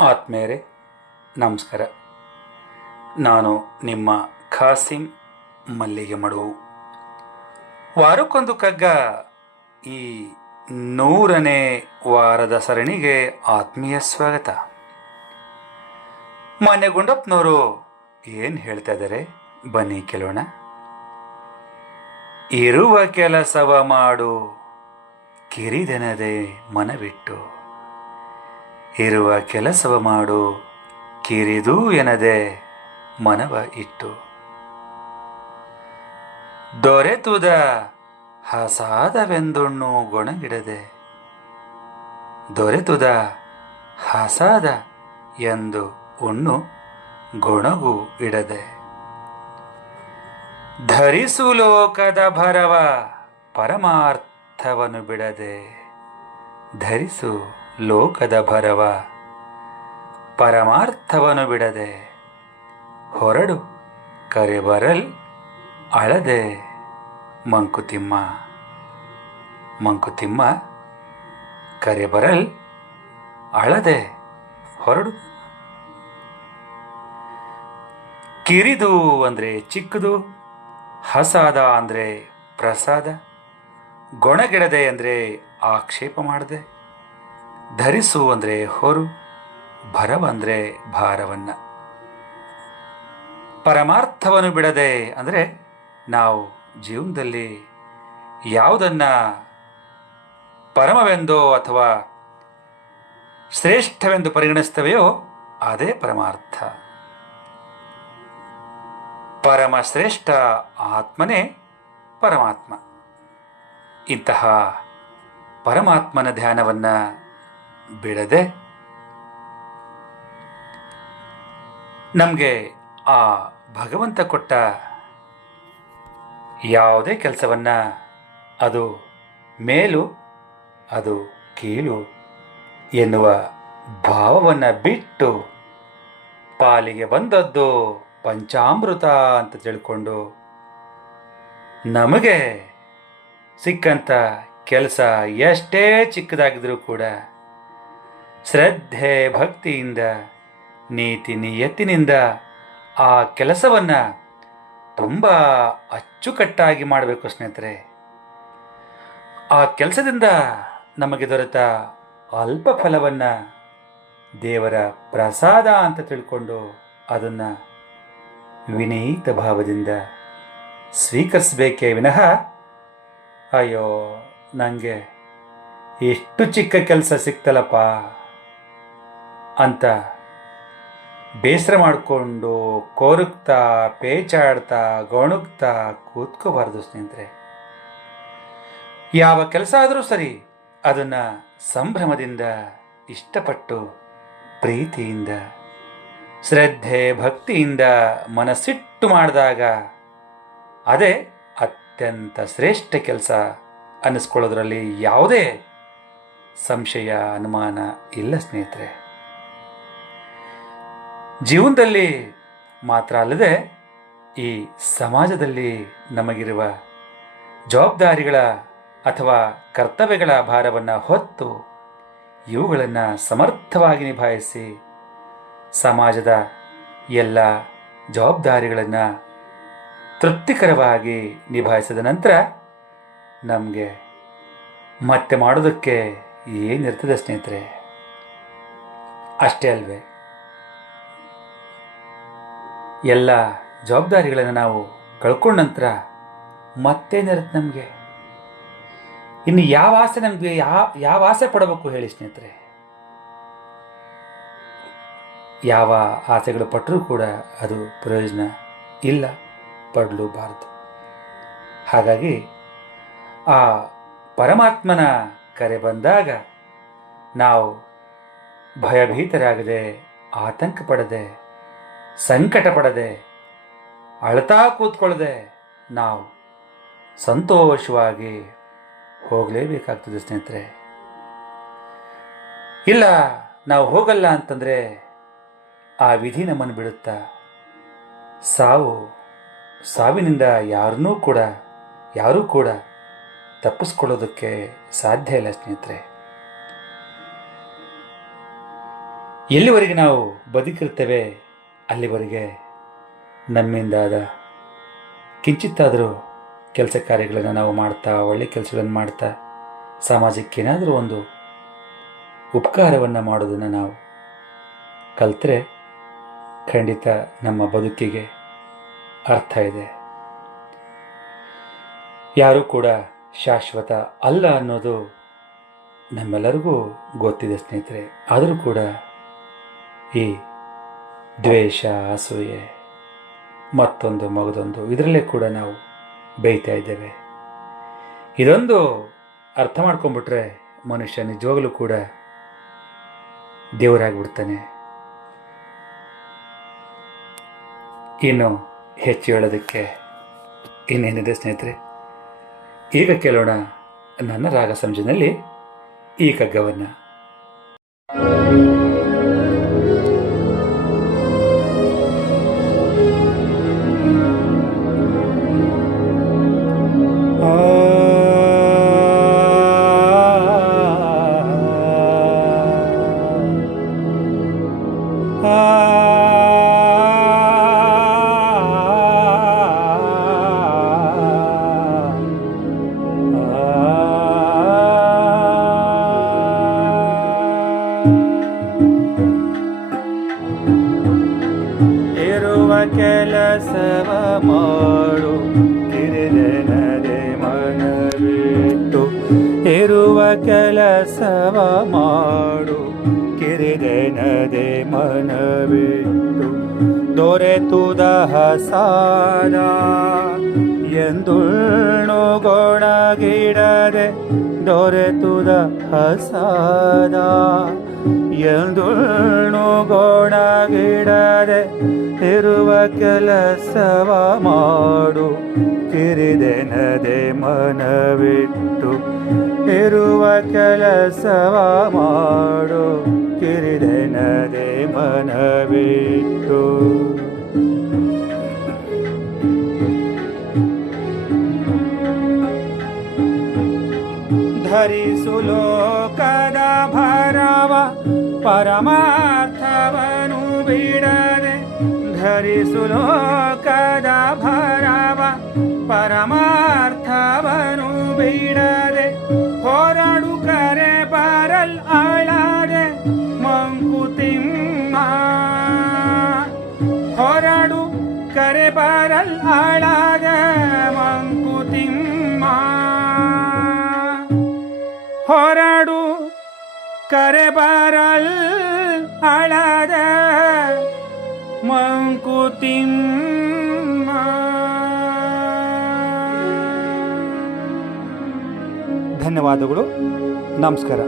ಆತ್ಮೇರೆ, ನಮಸ್ಕಾರ. ನಾನು ನಿಮ್ಮ ಖಾಸಿಂ ಮಲ್ಲಿಗೆ ಮಡುವು. ವಾರಕ್ಕೊಂದು ಕಗ್ಗ ಈ ನೂರನೇ ವಾರದ ಸರಣಿಗೆ ಆತ್ಮೀಯ ಸ್ವಾಗತ. ಮಾನ್ಯ ಗುಂಡಪ್ಪನವರು ಏನು ಹೇಳ್ತಾ ಇದ್ದಾರೆ? ಬನ್ನಿ ಕೇಳೋಣ. ಇರುವ ಕೆಲಸವ ಮಾಡು, ಕಿರಿದೆನದೆ ಮನವಿಟ್ಟು. ಇರುವ ಕೆಲಸವ ಮಾಡು. ಕಿರಿದು ಎನದೆ ಮನವ ಇಟ್ಟು. ದೊರೆತುದ ಹಸಾದವೆಂದುಣ್ಣು ಗೊಣಗಿಡದೆ. ದೊರೆತುದ ಹಸಾದ ಎಂದು ಉಣ್ಣು ಗೊಣಗು ಇಡದೆ. ಧರಿಸು ಲೋಕದ ಭರವ ಪರಮಾರ್ಥವನ್ನು ಬಿಡದೆ. ಧರಿಸು ಲೋಕದ ಭರವ. ಪರಮಾರ್ಥವನ್ನು ಬಿಡದೆ ಹೊರಡು ಕರೆ ಬರಲ್ ಅಳದೆ. ಮಂಕುತಿಮ್ಮ ಮಂಕುತಿಮ್ಮ ಕರೆ ಬರಲ್ ಅಳದೆ ಹೊರಡು. ಕಿರಿದು ಅಂದರೆ ಚಿಕ್ಕದು, ಹಸಾದ ಅಂದರೆ ಪ್ರಸಾದ. ಗೊಣಗಿಡದೆ ಅಂದರೆ ಆಕ್ಷೇಪ ಮಾಡದೆ. ಧರಿಸು ಅಂದರೆ ಹೊರು ಭರವ ಅಂದರೆ ಭಾರವನ್ನು. ಪರಮಾರ್ಥವನ್ನು ಬಿಡದೆ ಅಂದರೆ ನಾವು ಜೀವನದಲ್ಲಿ ಯಾವುದನ್ನ ಪರಮವೆಂದೋ ಅಥವಾ ಶ್ರೇಷ್ಠವೆಂದು ಪರಿಗಣಿಸ್ತವೆಯೋ ಅದೇ ಪರಮಾರ್ಥ. ಪರಮಶ್ರೇಷ್ಠ ಆತ್ಮನೇ ಪರಮಾತ್ಮ. ಇಂತಹ ಪರಮಾತ್ಮನ ಧ್ಯಾನವನ್ನು ಬಿಡದೆ ನಮಗೆ ಆ ಭಗವಂತ ಕೊಟ್ಟ ಯಾವುದೇ ಕೆಲಸವನ್ನು ಅದು ಮೇಲು, ಅದು ಕೀಳು ಎನ್ನುವ ಭಾವವನ್ನು ಬಿಟ್ಟು ಪಾಲಿಗೆ ಬಂದದ್ದು ಪಂಚಾಮೃತ ಅಂತ ತಿಳ್ಕೊಂಡು ನಮಗೆ ಸಿಕ್ಕಂಥ ಕೆಲಸ ಎಷ್ಟೇ ಚಿಕ್ಕದಾಗಿದ್ರೂ ಕೂಡ ಶ್ರದ್ಧೆ ಭಕ್ತಿಯಿಂದ, ನೀತಿ ನಿಯತ್ತಿನಿಂದ ಆ ಕೆಲಸವನ್ನು ತುಂಬ ಅಚ್ಚುಕಟ್ಟಾಗಿ ಮಾಡಬೇಕು ಸ್ನೇಹಿತರೆ. ಆ ಕೆಲಸದಿಂದ ನಮಗೆ ದೊರೆತ ಅಲ್ಪ ಫಲವನ್ನು ದೇವರ ಪ್ರಸಾದ ಅಂತ ತಿಳ್ಕೊಂಡು ಅದನ್ನು ವಿನೀತ ಭಾವದಿಂದ ಸ್ವೀಕರಿಸಬೇಕೇ ವಿನಃ ಅಯ್ಯೋ ನನಗೆ ಎಷ್ಟು ಚಿಕ್ಕ ಕೆಲಸ ಸಿಕ್ತಲ್ಲಪ್ಪ. ಅಂತ ಬೇಸರ ಮಾಡಿಕೊಂಡು ಕೋರುಕ್ತಾ, ಪೇಚಾಡ್ತಾ ಗೊಣಗ್ತಾ ಕೂತ್ಕೋಬಾರ್ದು ಸ್ನೇಹಿತರೆ. ಯಾವ ಕೆಲಸ ಆದರೂ ಸರಿ ಅದನ್ನು ಸಂಭ್ರಮದಿಂದ, ಇಷ್ಟಪಟ್ಟು, ಪ್ರೀತಿಯಿಂದ, ಶ್ರದ್ಧೆ, ಭಕ್ತಿಯಿಂದ ಮನಸ್ಸಿಟ್ಟು ಮಾಡಿದಾಗ ಅದೇ ಅತ್ಯಂತ ಶ್ರೇಷ್ಠ ಕೆಲಸ ಅನ್ನಿಸ್ಕೊಳ್ಳೋದ್ರಲ್ಲಿ ಯಾವುದೇ ಸಂಶಯ, ಅನುಮಾನ ಇಲ್ಲ ಸ್ನೇಹಿತರೆ. ಜೀವನದಲ್ಲಿ ಮಾತ್ರ ಅಲ್ಲದೆ ಈ ಸಮಾಜದಲ್ಲಿ ನಮಗಿರುವ ಜವಾಬ್ದಾರಿಗಳ ಅಥವಾ ಕರ್ತವ್ಯಗಳ ಭಾರವನ್ನು ಹೊತ್ತು ಇವುಗಳನ್ನು ಸಮರ್ಥವಾಗಿ ನಿಭಾಯಿಸಿ ಸಮಾಜದ ಎಲ್ಲ ಜವಾಬ್ದಾರಿಗಳನ್ನು ತೃಪ್ತಿಕರವಾಗಿ ನಿಭಾಯಿಸಿದ ನಂತರ ನಮಗೆ ಮತ್ತೆ ಮಾಡೋದಕ್ಕೆ ಏನಿರ್ತದೆ ಸ್ನೇಹಿತರೆ? ಅಷ್ಟೇ ಅಲ್ವೇ. ಎಲ್ಲ ಜವಾಬ್ದಾರಿಗಳನ್ನು ನಾವು ಕಳ್ಕೊಂಡ ನಂತರ ಮತ್ತೇನಿರುತ್ತೆ ನಮಗೆ. ಇನ್ನು ಯಾವ ಆಸೆ ನಮಗೆ ಯಾವ ಯಾವ ಆಸೆ ಪಡಬೇಕು ಹೇಳಿ ಸ್ನೇಹಿತರೆ? ಯಾವ ಆಸೆಗಳು ಪಟ್ಟರೂ ಕೂಡ ಅದು ಪ್ರಯೋಜನ ಇಲ್ಲ ಪಡಲೂಬಾರದು ಹಾಗಾಗಿ ಆ ಪರಮಾತ್ಮನ ಕರೆ ಬಂದಾಗ ನಾವು ಭಯಭೀತರಾಗದೆ, ಆತಂಕ ಪಡದೆ ಸಂಕಟ ಪಡದೆ ಅಳ್ತಾ ಕೂತ್ಕೊಳ್ಳದೆ ನಾವು ಸಂತೋಷವಾಗಿ ಹೋಗಲೇಬೇಕಾಗ್ತದೆ ಸ್ನೇಹಿತರೆ. ಇಲ್ಲ, ನಾವು ಹೋಗಲ್ಲ ಅಂತಂದರೆ ಆ ವಿಧಿ ನಮ್ಮನ್ನು ಬಿಡುತ್ತಾ? ಸಾವು ಸಾವಿನಿಂದ ಯಾರನ್ನೂ ಕೂಡ, ಯಾರೂ ಕೂಡ ತಪ್ಪಿಸ್ಕೊಳ್ಳೋದಕ್ಕೆ ಸಾಧ್ಯ ಇಲ್ಲ ಸ್ನೇಹಿತರೆ. ಎಲ್ಲಿವರೆಗೆ ನಾವು ಬದುಕಿರ್ತೇವೆ ಅಲ್ಲಿವರೆಗೆ ನಮ್ಮಿಂದಾದ ಕಿಂಚಿತ್ತಾದರೂ ಕೆಲಸ ಕಾರ್ಯಗಳನ್ನು ನಾವು ಮಾಡ್ತಾ, ಒಳ್ಳೆ ಕೆಲಸಗಳನ್ನು ಮಾಡ್ತಾ, ಸಮಾಜಕ್ಕೇನಾದರೂ ಒಂದು ಉಪಕಾರವನ್ನು ಮಾಡೋದನ್ನು ನಾವು ಕಲ್ತ್ರೆ ಖಂಡಿತ ನಮ್ಮ ಬದುಕಿಗೆ ಅರ್ಥ ಇದೆ. ಯಾರೂ ಕೂಡ ಶಾಶ್ವತ ಅಲ್ಲ ಅನ್ನೋದು ನಮ್ಮೆಲ್ಲರಿಗೂ ಗೊತ್ತಿದೆ ಸ್ನೇಹಿತರೆ. ಆದರೂ ಕೂಡ ಈ ದ್ವೇಷ, ಅಸೂಯೆ, ಮತ್ತೊಂದು ಮಗದೊಂದು, ಇದರಲ್ಲೇ ಕೂಡ ನಾವು ಬೇಯ್ತಾ ಇದ್ದೇವೆ. ಇದೊಂದು ಅರ್ಥ ಮಾಡ್ಕೊಂಡ್ಬಿಟ್ರೆ ಮನುಷ್ಯ ನಿಜವಾಗಲೂ ಕೂಡ ದೇವರಾಗ್ಬಿಡ್ತಾನೆ. ಇನ್ನು ಹೆಚ್ಚು ಹೇಳೋದಕ್ಕೆ ಇನ್ನೇನಿದೆ ಸ್ನೇಹಿತರೆ? ಈಗ ಕೇಳೋಣ ನನ್ನ ರಾಗ ಸಂಜೆನಲ್ಲಿ ಈ ಕಗ್ಗವನ್ನು ಕೆಲಸವ ಮಾಡು ಕಿರಿದೆನದೆ ಮನವಿಟ್ಟು ಇರುವ ಕೆಲಸವ ಮಾಡು ಕಿರಿದನದೆ ಮನವಿಟ್ಟು ದೊರೆತುದ ಸಾರ ಎಂದು ಗೊಣಗಿಡದೆ ದೊರೆತುದ ಎಂದು ಇರುವ ಕೆಲಸವ ಮಾಡು ಕಿರಿದೆನದೆ ಮನವಿಟ್ಟು ಇರುವ ಕೆಲಸವ ಮಾಡು ಕಿರಿದೆನದೆ ಮನವಿಟ್ಟು. ಧರಿಸು ಲೋಕದ ಭರವ ಪರಮಾರ್ಥವನು ಬಿಡದೆ ಧರಿಸು ಲೋಕದ ಭರವ ಪರಮಾರ್ಥವನು ಬಿಡದೆ ಹೊರಡು ಕರೆ ಬರಲ್ ಆಳದೆ ಮಂಕುತಿಮ್ಮ. ಹೊರಡು ಕರೆ ಬರಲ್ ಆಳದ ಮಂಕುತಿಮ್ಮ ಧನ್ಯವಾದಗಳು. ನಮಸ್ಕಾರ.